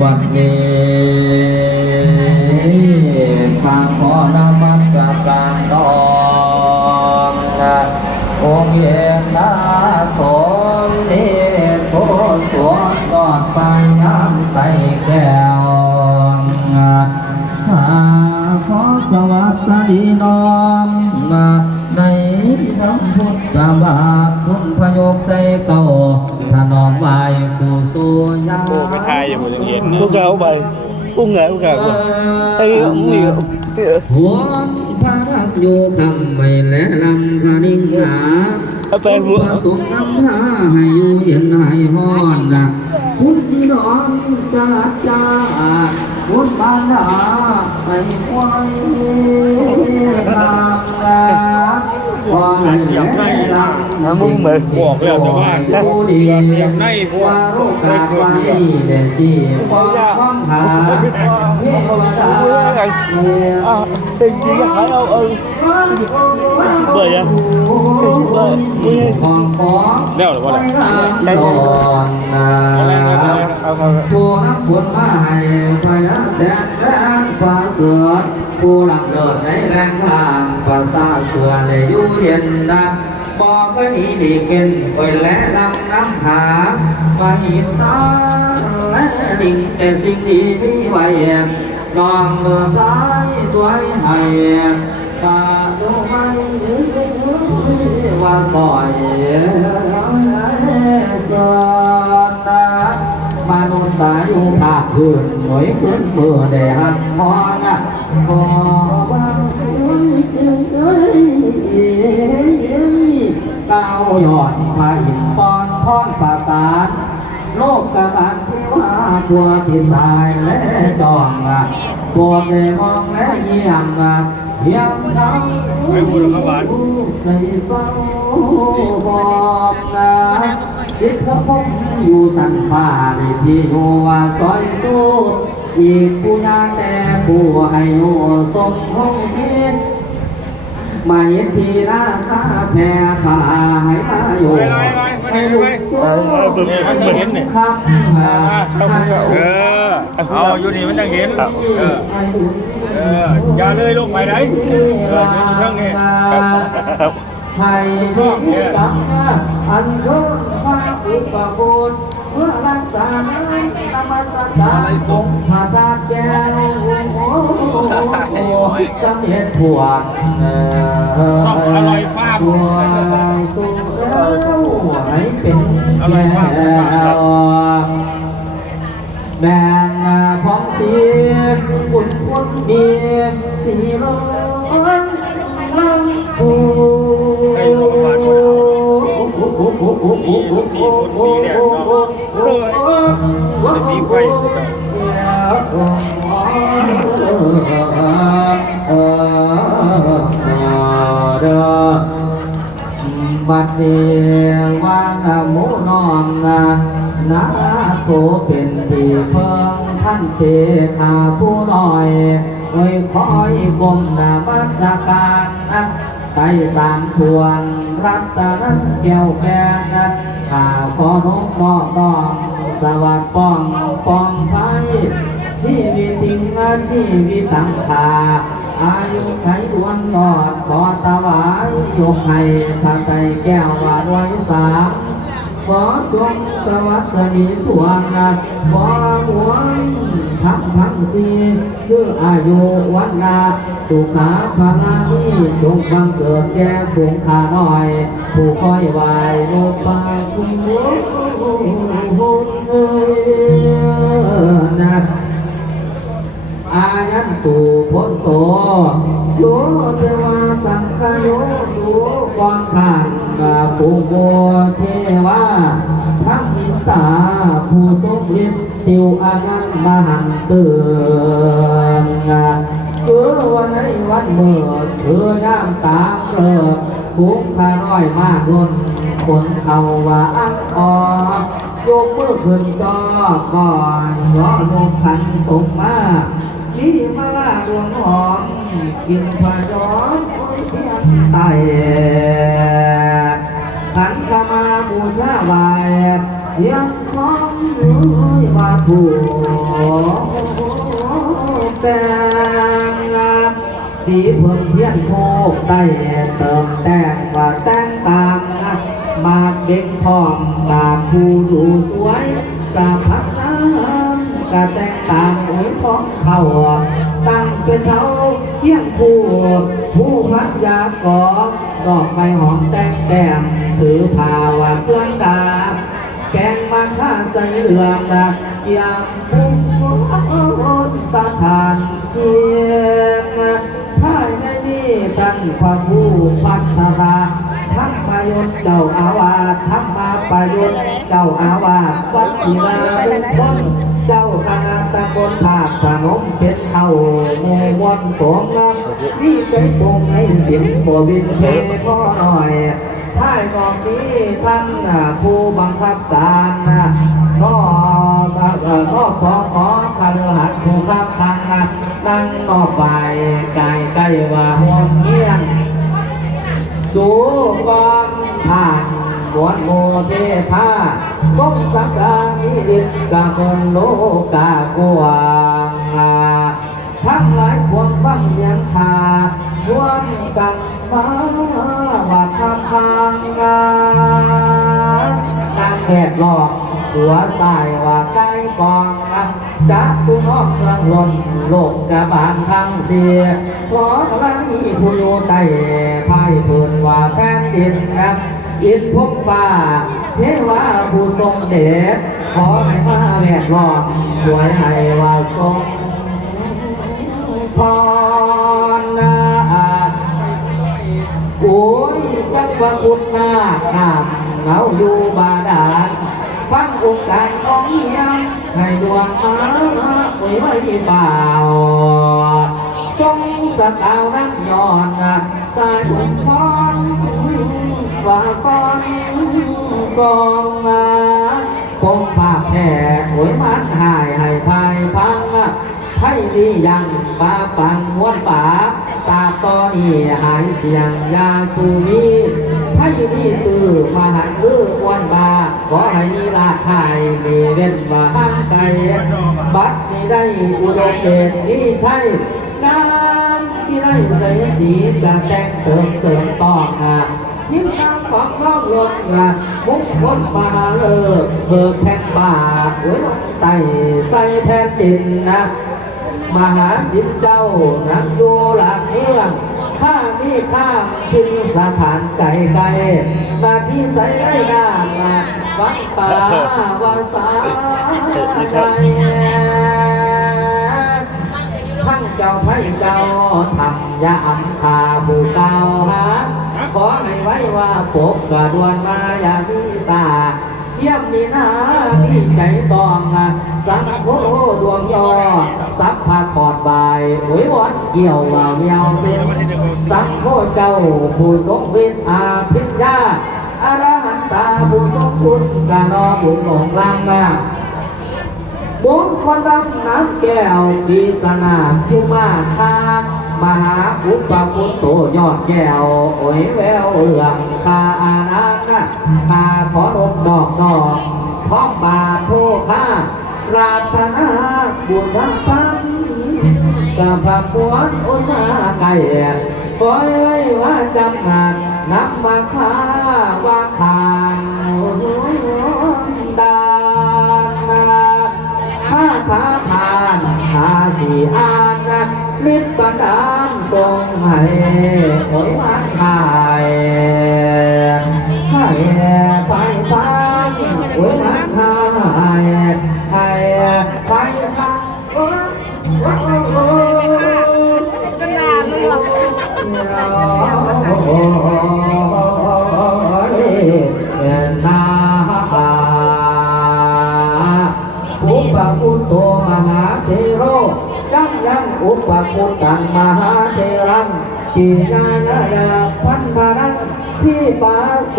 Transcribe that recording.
บัดนี้ข้าขอนมัสการน้อมนะองค์เอกนาถมนิโทสวงกอดไปย้ำไปแก้วข้าขอสวัสดีน้อมในธรรมพุทธบาทคุณพยกใจเก่าถนอมไว้ายอย่างผมยังเห็น Uống gạo bài Uống nghệ uống gạo Ê uống nhiều หัวพระทับอยู่คำไม่และลำพานิ่งหาพระสงฆ์นำพาให้อยู่เย็นให้ฮ้อนนะคุที่นอนจะลัดจาคุณบานดาให้ควายตามนะว่า ห้แม่ลำ Nó muốn mệt บอกแล้วแต่ว่าเสียงในพวกว่าโรคกาว่านี่เดสิว่าความหาเทวดา À Tiền chị có phải đâu Ừ Bơi à Cái gì bơi Bơi ของของแล้วหรือว่าอะไรได้ก่อนนะเอาเอาผู้นับผลมาให้พยาแดนแดนฟ้าเสือผู้หลังเดินในแรงทางภาษาเสือเลยอยู่เย็นนะ บอกก็นีดีเกินไปและลำน้ำหาไปหินตาและดิ่งแต่สิ่งดีมีไว้นองเมื่อตายตัวให้ตาดูไม่ว่าซอยสอนนะมนุษย์สายุภาคพื้นหน่วยพื้นเมื่อได้หันพรนะขอว่ ยอดพาหินปอนพรประสานโลกกระบาลที่ว่าตัวที่สายและจองอะปวดเลยมองและเยี่ยมอะเพียงทางไปบูรพบาลในเศร้าบอกนะสิทธพงอยู่สันฟ้าในที่อยู่ว่าซอยสู้อีกผู้ยาแต่ผู้ให้อยู่สมคงสิทธิ์มาเห็นทีราคาแพ้พาให้า อยู่ให้ลูกสู้ครับเออเอาอยู่นี่มันยังเห็นเออเอออย่าเลยลงไปไหนเออเดินอยู่เท่านี้ให้พิกรรมอันชนพระอุปกุฎเพื่อรักษานมัสการองค์พระธาตุแก้วสำเร็จพวกตัวสุแล้ว ให้เป็นแก้วแม่นาพองเสียงคุณคุณเบียสีร้อนลังโอ้ใครรู้ว่าบ้านคนเอาจะมีไฟ สการนะไปสามทวนรัตนันแก้วแก้นะข้าขอน้องน้องน้องสวัสดิ์ป้องป้องไปชีวิตติงมาชีวิตสังขาอายุไขดวนกอดขอตะวายยกให้พระไตแก้วว่าด้วยสาม ขอจงสวัสดีทวงนะขอหวนทั้งทั้งสี่คืออายุวันนาสุขาพลามีจงบังเกิดแก่ผงขาน้อย ผู้คอยไหวโลกปาคุณโอ้นะอายันตุพ้นโตโยเทวาสังขโยตุกองทาน บาปุโบเทวาทั้งอินตาผู้ทรงฤทธิ์ติวอานันต์มหันเตือนงาเออวันในวันเมื่อเธอย่ามตามเกิดคุ้มข้าน้อยมากล้นคนเขาว่าอักออกยกมือขึ้นจอก่อนย่อยกขันสงมานี่มาลาดวงหอมกินผาย้อนโอ้ยเพียงไต ชาบายยังคองอยู่ว่าทผู้แต่งสีเพิ่มเพียนโคกได้เติมแต่งว่าแต่งต่ามมาเด็กพร้อมมาผู้ดูสวยสาพักน้ำกะแต่งต่ามโอ้ยของเขาตั้งเป็นเท้าเคียงผู้ผู้พัดยากอกดอกไม้หอมแต่งแก้ม ถือผ้าว่าเครื่องดาบแกงมาค่าใส่เรืองดักเกียงพุ่งร้อนสะพานเทียงภายในนี้ท่านพระผู้พัฒนาธรรมายศเจ้าอาวาสธรรมาประยุทธ์เจ้าอาวาวัดศิลาบุญต้นเจ้าคณะตำบลภาคพนมเป็นเข้าโมวันสองฆ์นี่ใจตรงให้เสียงโฟบินเทพ่อหน่อย ท้ายกองนี้ท่านผู้บังคับการนะนอกนอกขอขอคาเรือหัดผู้ข้ามทางนั่งนอกไปไกลไกลว่าห่วงเงี้ยนดูกองผ่านบวนโมเทพาสมสักการมิลิตกาเงินโลกากวางทั้งหลายพวงฟังเสียงชาชวนกันมา แดดหลอก หัวสายว่าใกล้กองจักผู้นอกเมืองลนโลกกระบาลทั้งเสียเพราะไรผู้อยู่ใต้ภายเพื้นว่าแผ่นดินครับอินพบฟ้าเทวาผู้ทรงเดชขอให้มาแวดล้อมถวยให้ว่าทรงพรนาโอ้ยจักว่าคุณนาคน้ำ เหงาอยู่บาดาลฟังองค์การสองเฮียงให้ดวงมาไว้ไว้ที่ฝ่าวทรงสกาวนักย้อนสายบุพรว่าซอนซองมาผมปากแผ่โอยมันหายให้ภายพังให้ดียังปาปังม้วนป่า ตาตอนนี้หายเสียงยาสูมีให้ดีตื่อมาหันลือมวนบาขอให้นีลาหายนี่เว้นว่าห้างไกลบัดนี้ได้อุดมเดชนี่ใช่น้ำที่ได้ใส่สีกะแต่งเติมเสริมต่อค่ะยิ้มตามของข้องลงนะมุกพ้นมาเลิกเบิกแผ่นบาทไว้งไตใส่แผ่นดินนะ มหาสิทธิ์เจ้านักอยู่หลักเมืองข้ามีข้ามถึงสถานไก่ไก่มาที่ใส่ได้หน้ามาฟังป่าวาสาไก่ทั้งเจ้าไม่เจ้าทำยาอำคาบูเก่าหาขอให้ไว้ว่าปกกระดวนมาอย่ามีสา เยี่ยมนี่นะมีใจตองสังโฆดวงยอสัพพาขอดบายโอ้ยวันเกี่ยวว่าเงียวเต็มสังโฆเจ้าผู้ทรงเวทอาพิญญาอรหันตาผู้ทรงคุณกานอบุญหลงลังอะบุญคนดำน้ำแก้วกีสนาผู้มาคา มหาอุปกุตโตยอดแก้วโอ้ยแววเหลืองคาอานานะคาขอรบดอกดอกท้องบาทโพคาราธนาบุญทางพันกับพระปวนโอ้ยมาไก่ปล่อยไว้ว่าจำงานนำมาค้าว่าขานดานนาข้าพาทานข้าสีอา มิตรประทานทรงให้โอยมันหายให้ไปพันโอยมัน เทรังปิญญาณยาพันบารังที่ปาเส